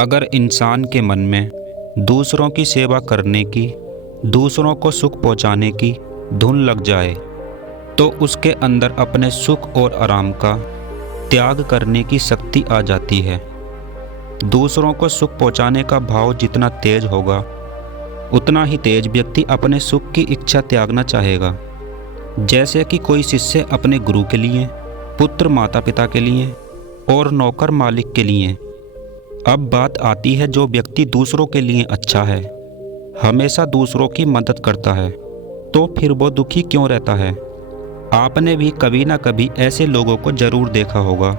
अगर इंसान के मन में दूसरों की सेवा करने की, दूसरों को सुख पहुंचाने की धुन लग जाए तो उसके अंदर अपने सुख और आराम का त्याग करने की शक्ति आ जाती है। दूसरों को सुख पहुंचाने का भाव जितना तेज होगा, उतना ही तेज व्यक्ति अपने सुख की इच्छा त्यागना चाहेगा। जैसे कि कोई शिष्य अपने गुरु के लिए, पुत्र माता पिता के लिए और नौकर मालिक के लिए। अब बात आती है, जो व्यक्ति दूसरों के लिए अच्छा है, हमेशा दूसरों की मदद करता है, तो फिर वो दुखी क्यों रहता है? आपने भी कभी ना कभी ऐसे लोगों को ज़रूर देखा होगा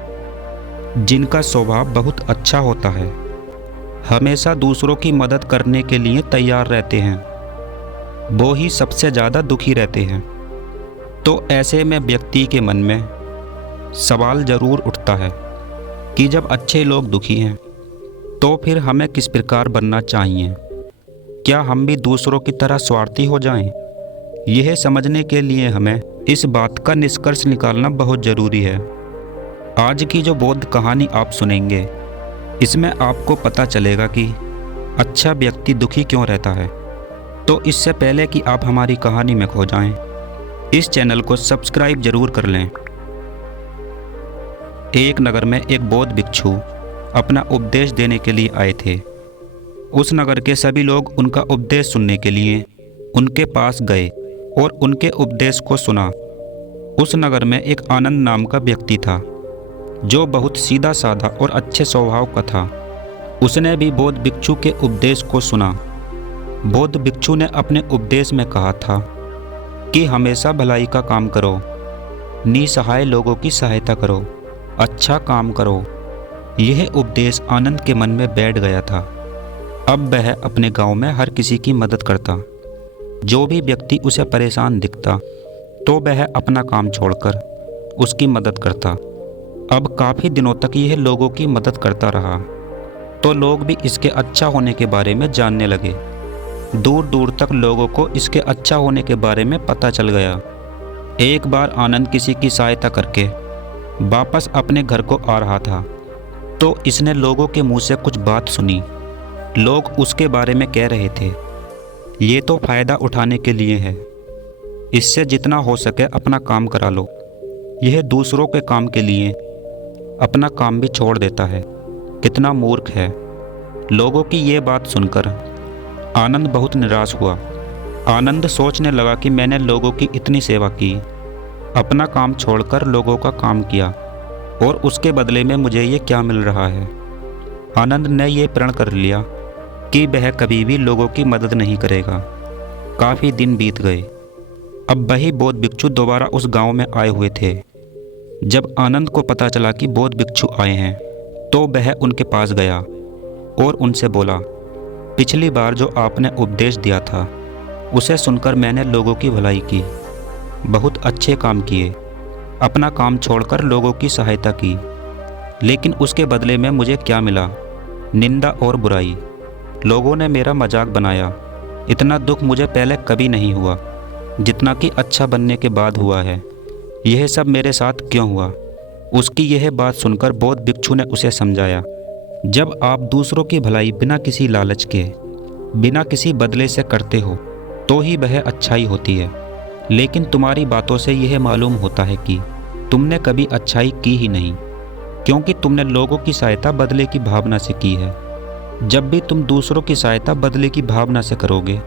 जिनका स्वभाव बहुत अच्छा होता है, हमेशा दूसरों की मदद करने के लिए तैयार रहते हैं, वो ही सबसे ज़्यादा दुखी रहते हैं। तो ऐसे में व्यक्ति के मन में सवाल ज़रूर उठता है कि जब अच्छे लोग दुखी हैं तो फिर हमें किस प्रकार बनना चाहिए? क्या हम भी दूसरों की तरह स्वार्थी हो जाएं? यह समझने के लिए हमें इस बात का निष्कर्ष निकालना बहुत ज़रूरी है। आज की जो बौद्ध कहानी आप सुनेंगे, इसमें आपको पता चलेगा कि अच्छा व्यक्ति दुखी क्यों रहता है। तो इससे पहले कि आप हमारी कहानी में खो जाएं, इस चैनल को सब्सक्राइब जरूर कर लें। एक नगर में एक बौद्ध भिक्षु अपना उपदेश देने के लिए आए थे। उस नगर के सभी लोग उनका उपदेश सुनने के लिए उनके पास गए और उनके उपदेश को सुना। उस नगर में एक आनंद नाम का व्यक्ति था, जो बहुत सीधा साधा और अच्छे स्वभाव का था। उसने भी बौद्ध भिक्षु के उपदेश को सुना। बौद्ध भिक्षु ने अपने उपदेश में कहा था कि हमेशा भलाई का काम करो, निसहाय लोगों की सहायता करो, अच्छा काम करो। यह उपदेश आनंद के मन में बैठ गया था। अब वह अपने गांव में हर किसी की मदद करता। जो भी व्यक्ति उसे परेशान दिखता तो वह अपना काम छोड़कर उसकी मदद करता। अब काफ़ी दिनों तक यह लोगों की मदद करता रहा, तो लोग भी इसके अच्छा होने के बारे में जानने लगे। दूर दूर तक लोगों को इसके अच्छा होने के बारे में पता चल गया। एक बार आनंद किसी की सहायता करके वापस अपने घर को आ रहा था, तो इसने लोगों के मुंह से कुछ बात सुनी। लोग उसके बारे में कह रहे थे, ये तो फ़ायदा उठाने के लिए है, इससे जितना हो सके अपना काम करा लो। यह दूसरों के काम के लिए अपना काम भी छोड़ देता है, कितना मूर्ख है। लोगों की ये बात सुनकर आनंद बहुत निराश हुआ। आनंद सोचने लगा कि मैंने लोगों की इतनी सेवा की, अपना काम छोड़कर लोगों का काम किया, और उसके बदले में मुझे ये क्या मिल रहा है। आनंद ने यह प्रण कर लिया कि वह कभी भी लोगों की मदद नहीं करेगा। काफ़ी दिन बीत गए। अब वही बौद्ध भिक्षु दोबारा उस गांव में आए हुए थे। जब आनंद को पता चला कि बौद्ध भिक्षु आए हैं, तो वह उनके पास गया और उनसे बोला, पिछली बार जो आपने उपदेश दिया था, उसे सुनकर मैंने लोगों की भलाई की, बहुत अच्छे काम किए, अपना काम छोड़कर लोगों की सहायता की, लेकिन उसके बदले में मुझे क्या मिला? निंदा और बुराई। लोगों ने मेरा मजाक बनाया। इतना दुख मुझे पहले कभी नहीं हुआ जितना कि अच्छा बनने के बाद हुआ है। यह सब मेरे साथ क्यों हुआ? उसकी यह बात सुनकर बौद्ध भिक्षु ने उसे समझाया, जब आप दूसरों की भलाई बिना किसी लालच के, बिना किसी बदले से करते हो, तो ही वह अच्छाई होती है। लेकिन तुम्हारी बातों से यह मालूम होता है कि तुमने कभी अच्छाई की ही नहीं, क्योंकि तुमने लोगों की सहायता बदले की भावना से की है। जब भी तुम दूसरों की सहायता बदले की भावना से करोगे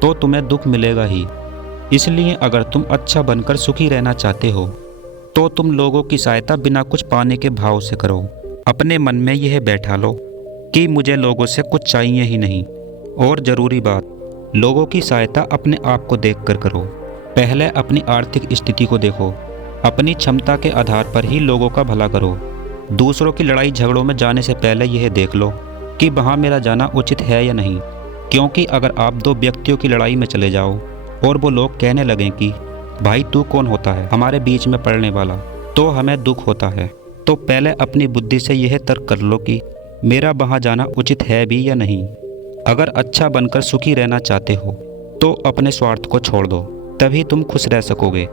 तो तुम्हें दुख मिलेगा ही। इसलिए अगर तुम अच्छा बनकर सुखी रहना चाहते हो तो तुम लोगों की सहायता बिना कुछ पाने के भाव से करो। अपने मन में यह बैठा लो कि मुझे लोगों से कुछ चाहिए ही नहीं। और ज़रूरी बात, लोगों की सहायता अपने आप को देख कर करो। पहले अपनी आर्थिक स्थिति को देखो, अपनी क्षमता के आधार पर ही लोगों का भला करो। दूसरों की लड़ाई झगड़ों में जाने से पहले यह देख लो कि वहाँ मेरा जाना उचित है या नहीं, क्योंकि अगर आप दो व्यक्तियों की लड़ाई में चले जाओ और वो लोग कहने लगें कि भाई तू कौन होता है हमारे बीच में पड़ने वाला, तो हमें दुख होता है। तो पहले अपनी बुद्धि से यह तर्क कर लो कि मेरा वहाँ जाना उचित है भी या नहीं। अगर अच्छा बनकर सुखी रहना चाहते हो तो अपने स्वार्थ को छोड़ दो, तभी तुम खुश रह सकोगे।